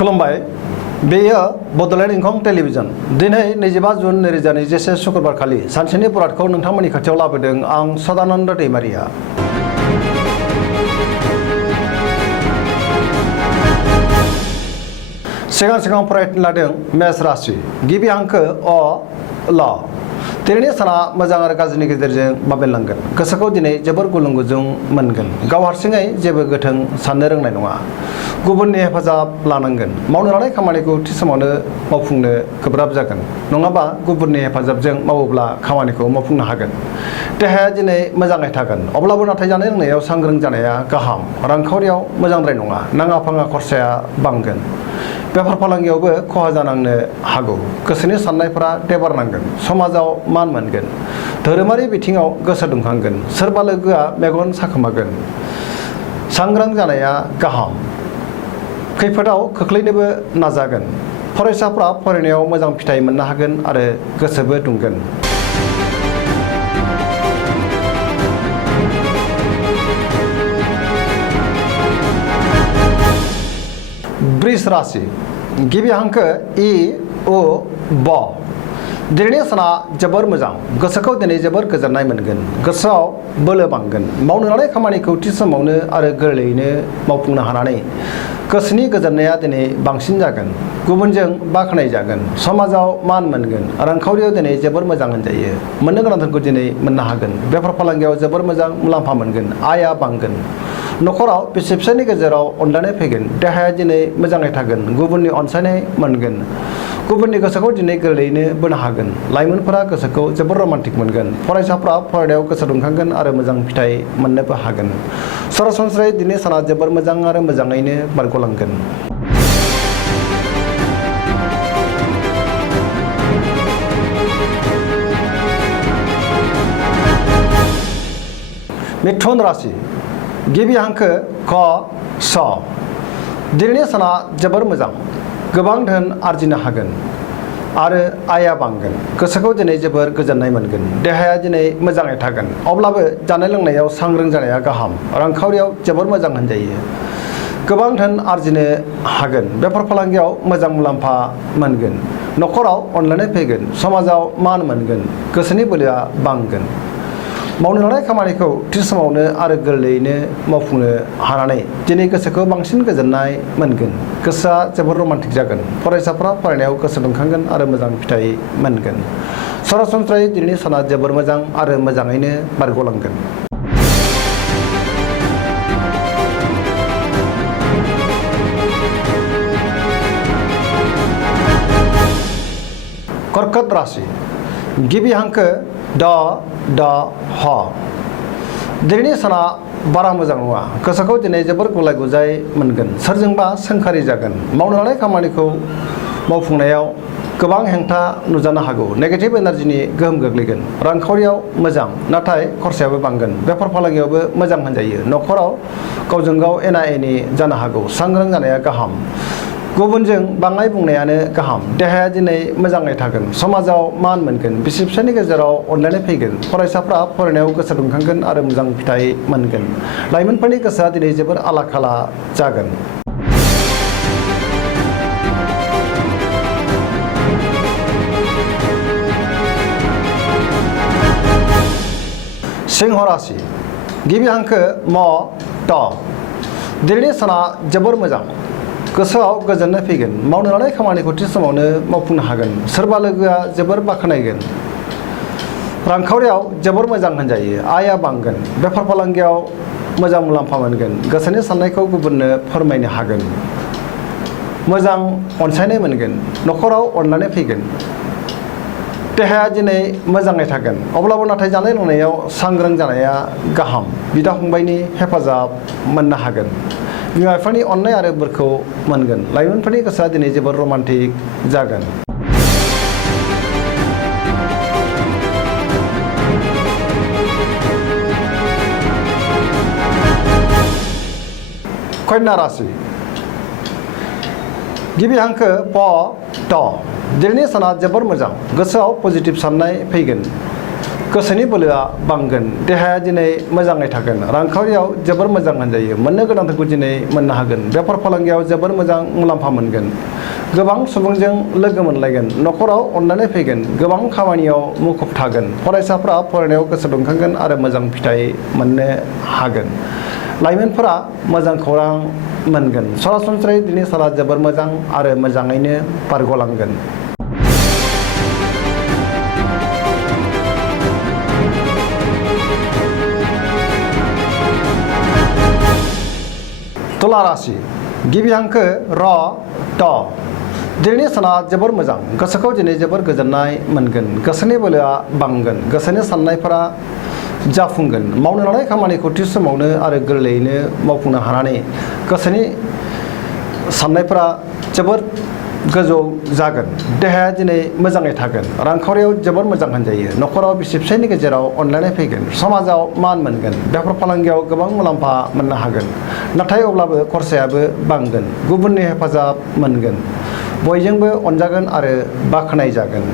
खुलुमबाय बेयो बड'लेण्ड इंखं टेलिभिजन दिनै 25 जुन 2021 शुक्रबार खालि सानसेनि बरादखौ नोंथांमोननि खाथियाव लाबोदों आं सदानन्द दैमारिया। सिगां फरायनो लादों मेष राशि गिबि हांखो अ ल दिनैनि साना मोजां आरो गाज्रिनि गेजेरजों बाबेनलांगोन। गोसोखौ दिनै जोबोर गुलुं गुजुं मोनगोन। गाव हारसिङै जेबो गोथों साननो रोंनाय नङा। गुबुननि हेफाजाब लानांगोन। मावनो लानाय खामानिखौ थि समावनो मावफुंनो गोब्राब जागोन। नङाबा गुबुननि हेफाजाबजों मावोब्ला खामानिखौ मावफुंनो हागोन। देहाया दिनै मोजाङै थागोन। अब्लाबो नाथाय जानाय लोंनायाव सांग्रां जानाया गाहाम। रांखावरियाव मोजांद्राय नङा। नाङा फाङा खरसाया बांगोन। बेफार फालांगियावबो खहा जानांनो हागौ। गोसोनि साननायफोरा देबारनांगोन। समाजाव मान मोनगोन। धोरोमारि बिथिङाव गोसो दुंखांगोन। सोरबा लोगोआ मेगन साखोमागोन। सांग्रां जानाया गाहाम। खैफोदाव खोख्लैनोबो नाजागोन। फरायसाफ्रा फरायनायाव मोजां फिथाइ मोननो हागोन आरो गोसोबो दुंगोन। वृष राशि गिबि हांखो इ उ ब दिनैनि साना जोबोर मोजां। गोसोखौ दिनै जोबोर गोजोननाय मोनगोन। गोसोआव बोलो बांगोन। मावनो लानाय खामानिखौ थि समावनो आरो गोरलैयैनो मावफुंनो हानानै गोसोनि गोजोननाया दिनै बांसिन जागोन। गुबुनजों बाख्नाय जागोन। समाजाव मान मोनगोन। रांखावरियाव दिनै जोबोर मोजां होनजायो। मोननो गोनांफोरखौ दिनै मोननो हागोन। बेफार फालांगियाव जोबोर मोजां मुलाम्फा मोनगोन। आयआ बांगोन। न'खराव बिसि फिसायनि गेजेराव अनलायनाय फैगोन। देहाया दिनै मोजाङै थागोन। गुबुननि अनसायनाय मोनगोन। गुबुननि गोसोखौ दिनै गोरलैयैनो बोनो हागोन। लाइमोनफोरा गोसोखौ जोबोर रमान्टिक मोनगोन। फरायसाफ्रा फरायनायाव गोसो दुंखांगोन आरो मोजां फिथाइ मोननोबो हागोन। सरासनस्रायै दिनै साना जोबोर मोजां आरो मोजाङैनो बारग'लांगोन। मिथुन राशि गिबि हांखो क स दिनैनि साना जोबोर मोजां। गोबां धोन आरजिनो हागोन आरो आयआ बांगोन। गोसोखौ दिनै जोबोर गोजोननाय मोनगोन। देहाया दिनै मोजाङै थागोन। अब्लाबो जानाय लोंनायाव सांग्रां जानाया गाहाम। रांखावरियाव जोबोर मोजां होनजायो। गोबां धोन आरजिनो हागोन। बेफार फालांगियाव मोजां मुलाम्फा मोनगोन। न'खराव अनलायनाय फैगोन। समाजाव मान मोनगोन। गोसोनि बोलोआ बांगोन। मावनो लानाय खामानिखौ थि समावनो आरो गोरलैयैनो मावफुंनो हानानै दिनै गोसोखौ बांसिन गोजोननाय मोनगोन। गोसोआ जोबोर रमान्टिक जागोन। फरायसाफ्रा फरायनायाव गोसो दुंखांगोन आरो मोजां फिथाइ मोनगोन। सरासनस्रायै दिनैनि साना जोबोर मोजां आरो मोजाङैनो बारग'लांगोन। कर्कट राशि गिबि हांखो ड ड ह दिनैनि साना बारा मोजां नङा। गोसोखौ दिनै जोबोर गुलाय गुजाय मोनगोन। सोरजोंबा सोंखारि जागोन। मावनो लानाय खामानिखौ मावफुंनायाव गोबां हेंथा नुजानो हागौ। नेगेटिभ एनार्जिनि गोहोम गोग्लैगोन। रांखावरियाव मोजां नाथाय खरसायाबो बांगोन। बेफार फालांगियावबो मोजां होनजायो। न'खराव गावजों गाव एना एनि जानो हागौ। सांग्रां जानाया गाहाम। गुबुनजों बाङाय बुंनायानो गाहाम। देहाया दिनै मोजाङै थागोन। समाजाव मान मोनगोन। बिसि फिसायनि गेजेराव अनलायनाय फैगोन। फरायसाफ्रा फरायनायाव गोसो दुंखांगोन आरो मोजां फिथाइ मोनगोन। लाइमोनफोरनि गोसोआ दिनै जोबोर आला खाला जागोन। सिंह राशि गिबि हांखो म ट दिनैनि साना जोबोर मोजां। गोसोआव गोजोननाय फैगोन। मावनो लानाय खामानिखौ थि समावनो मावफुंनो हागोन। सोरबा लोगोआ जोबोर बाख्नायगोन। रांखावरियाव जोबोर मोजां होनजायो। आयआ बांगोन। बेफार फालांगियाव मोजां मुलाम्फा मोनगोन। गोसोनि साननायखौ गुबुननो फोरमायनो हागोन। मोजां अनसायनाय मोनगोन। न'खराव अनलायनाय फैगोन। देहाया दिनै मोजाङै थागोन। अब्लाबो नाथाय जानाय लोंनायाव सांग्रां जानाया गाहाम। बिदा फंबायनि हेफाजाब मोननो हागोन। बिमा बिफानि अननाय आरो बोरखौ मोनगोन। लाइमोनफोरनि गोसोआ दिनै जोबोर रमान्टिक जागोन। कन्या राशि गिबि हांखो प ट दिनैनि साना जोबोर मोजां। गोसोआव पजिटिभ साननाय फैगोन। गोसोनि बोलोआ बांगोन देहाया दिनै मोजाङै थागोन रांखावरियाव जोबोर मोजां होनजायो मोननो गोनांफोरखौ दिनै मोननो हागोन बेफार फालांगियाव जोबोर मोजां मुलाम्फा मोनगोन गोबां सुबुंजों लोगो मोनलायगोन न'खराव अननानै फैगोन गोबां खामानियाव मुखुब थागोन फरायसाफ्रा फरायनायाव गोसो दुंखांगोन आरो मोजां फिथाइ मोननो हागोन लाइमोनफोरा मोजां खौरां मोनगोन सरासनस्रायै दिनै साना जोबोर मोजां आरो मोजाङैनो बारग'लांगोन तुला राशि गिबि हांखो र ट दिनैनि साना जोबोर मोजां गोसोखौ दिनै जोबोर गोजोननाय मोनगोन गोसोनि बोलोआ बांगोन गोसोनि साननायफोरा जाफुंगोन मावनो लानाय खामानिखौ थि समावनो आरो गोरलैयैनो मावफुंनो हानानै गोसोनि साननायफोरा जोबोर गोजौ जागोन देहाया दिनै मोजाङै थागोन रांखावरियाव जोबोर मोजां होनजायो न'खराव बिसि फिसायनि गेजेराव अनलायनाय फैगोन समाजाव मान मोनगोन बेफार फालांगियाव गोबां मुलाम्फा मोननो हागोन नाथाय अब्लाबो खरसायाबो बांगोन गुबुननि हेफाजाब मोनगोन बयजोंबो अनजागोन आरो बाख्नाय जागोन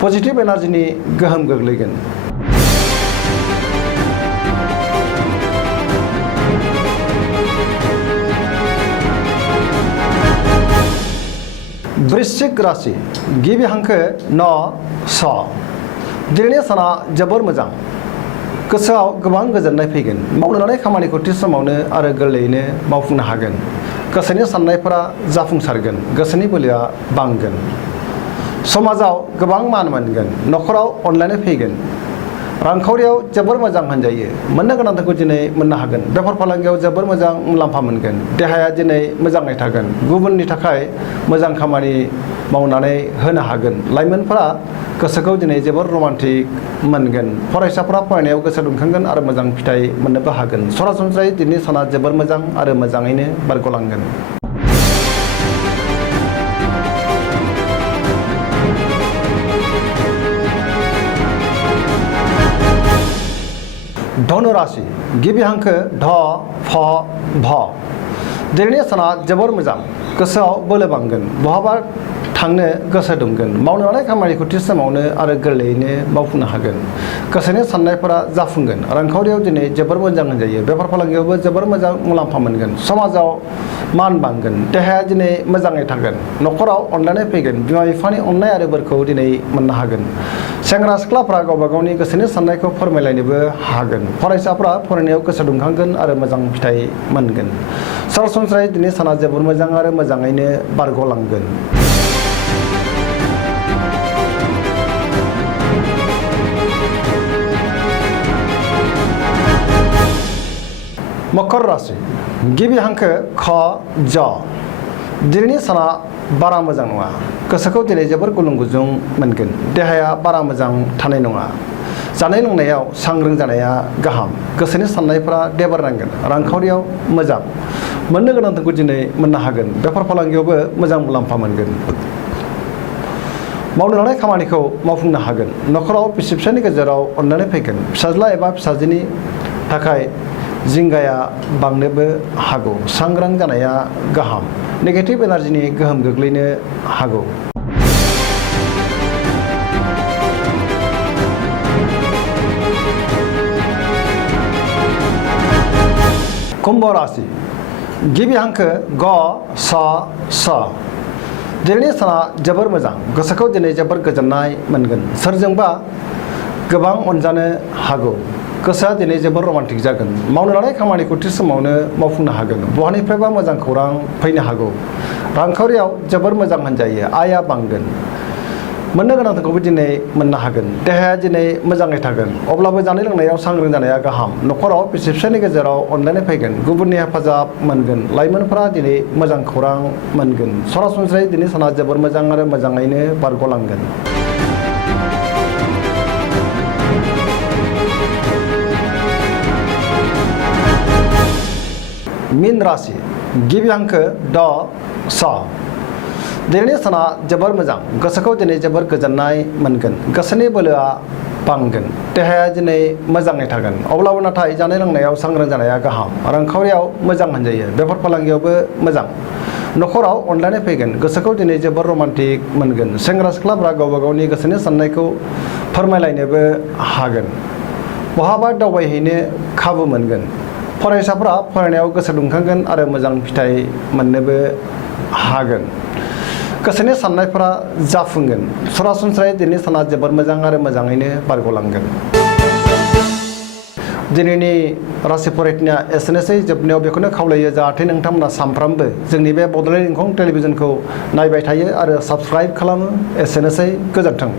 पजिटिभ एनार्जिनि गोहोम गोग्लैगोन वृश्चिक राशि गिबि हांखो न स दिनैनि साना जोबोर मोजां गोसोआव गोबां गोजोननाय फैगोन मावनो लानाय खामानिखौ थि समावनो आरो गोरलैयैनो मावफुंनो हागोन गोसोनि साननायफोरा जाफुंसारगोन गोसोनि बोलोआ बांगोन समाजाव गोबां मान मोनगोन न'खराव अनलायनाय फैगोन रांखावरियाव जोबोर मोजां होनजायो मोननो गोनांफोरखौ दिनै मोननो हागोन बेफार फालांगियाव जोबोर मोजां मुलाम्फा मोनगोन देहाया दिनै मोजाङै थागोन गुबुननि थाखाय मोजां खामानि मावनानै होनो हागोन लाइमोनफोरा गोसोखौ दिनै जोबोर रमान्टिक मोनगोन फरायसाफोरा फरायनायाव गोसो दुंखांगोन आरो मोजां फिथाइ मोननोबो हागोन सरासनस्रायै दिनैनि साना जोबोर मोजां आरो मोजाङैनो बारग'लांगोन धनु राशि गिबि हांखो ध फ भ दिनैनि साना जोबोर मोजां गोसोआव बोलो बांगोन बहाबा थांनो गोसो दुंगोन मावनो लानाय खामानिखौ थि समावनो आरो गोरलैयैनो मावफुंनो हागोन गोसोनि साननायफोरा जाफुंगोन रांखावरियाव दिनै जोबोर मोजां होनजायो बेफार फालांगियावबो जोबोर मोजां मुलाम्फा मोनगोन समाजाव मान बांगोन देहाया दिनै मोजाङै थागोन न'खराव अनलायनाय फैगोन बिमा बिफानि अननाय आरो बोरखौ दिनै मोननो हागोन सेंग्रा सिख्लाफ्रा गावबा गावनि गोसोनि साननायखौ फोरमायलायनोबो हागोन फरायसाफ्रा फरायनायाव गोसो दुंखांगोन आरो मोजां फिथाइ मोनगोन सरासनस्रायै दिनै साना जोबोर मोजां आरो मोजाङैनो बारग'लांगोन मकर राशि गिबि हांखो ख ज दिनैनि साना बारा मोजां नङा गोसोखौ दिनै जोबोर गुलुं गुजुं मोनगोन देहाया बारा मोजां थानाय नङा जानाय लोंनायाव सांग्रां जानाया गाहाम गोसोनि साननायफोरा देबारनांगोन रांखावरियाव मोजां मोननो गोनांफोरखौ दिनै मोननो हागोन बेफार फालांगियावबो मोजां मुलाम्फा मोनगोन मावनो लानाय खामानिखौ मावफुंनो हागोन न'खराव बिसि फिसायनि गेजेराव अननानै फैगोन फिसाज्ला एबा फिसाजोनि थाखाय जिंगाया बांनोबो हागौ सांग्रां जानाया गाहाम नेगेटिभ एनार्जिनि गोहोम गोग्लैनो हागौ कुम्भ राशि गिबि हांखो ग स स दिनैनि साना जोबोर मोजां गोसोखौ दिनै जोबोर गोजोननाय मोनगोन सोरजोंबा गोबां अनजानो हागौ गोसोआ दिनै जोबोर रमान्टिक जागोन मावनो लानाय खामानिखौ थि समावनो मावफुंनो हागोन बहानिफ्रायबा मोजां खौरां फैनो हागौ रांखावरियाव जोबोर मोजां होनजायो आयआ बांगोन मोननो गोनांफोरखौबो दिनै मोननो हागोन देहाया दिनै मोजाङै थागोन अब्लाबो जानाय लोंनायाव सांग्रां जानाया गाहाम न'खराव बिसि फिसायनि गेजेराव अनलायनाय फैगोन गुबुननि हेफाजाब मोनगोन लाइमोनफोरा दिनै मोजां खौरां मोनगोन सरासनस्रायै दिनै साना जोबोर मोजां आरो मोजाङैनो बारग'लांगोन मीन राशि गिबि हांखो ड स दिनैनि साना जोबोर मोजां गोसोखौ दिनै जोबोर गोजोननाय मोनगोन गोसोनि बोलोआ बांगोन देहाया दिनै मोजाङै थागोन अब्लाबो नाथाय जानाय लोंनायाव सांग्रां जानाया गाहाम रांखावरियाव मोजां होनजायो बेफार फालांगियावबो मोजां न'खराव अनलायनाय फैगोन गोसोखौ दिनै जोबोर रमान्टिक मोनगोन सेंग्रा सिख्लाफ्रा गावबा गावनि गोसोनि साननायखौ फोरमायलायनोबो हागोन। बहाबा दावबायहैनो खाबु मोनगोन। फरायसाफोरा फरायनायाव गोसो दुंखांगोन आरो मोजां फिथाइ मोननोबो हागोन। गोसोनि साननायफोरा जाफुंगोन। सरासनस्रायै दिनैनि साना जोबोर मोजां आरो मोजाङैनो बारग'लांगोन। दिनैनि राशि फरायथिनाया एसेनोसै। जोबनायाव बेखौनो खावलायो जाहाथे नोंथांमोना सानफ्रामबो जोंनि बे बड'लेण्ड इंखं टेलिभिजनखौ नायबाय थायो आरो साबस्क्राइब खालामो। एसेनोसै, गोजोन्थों।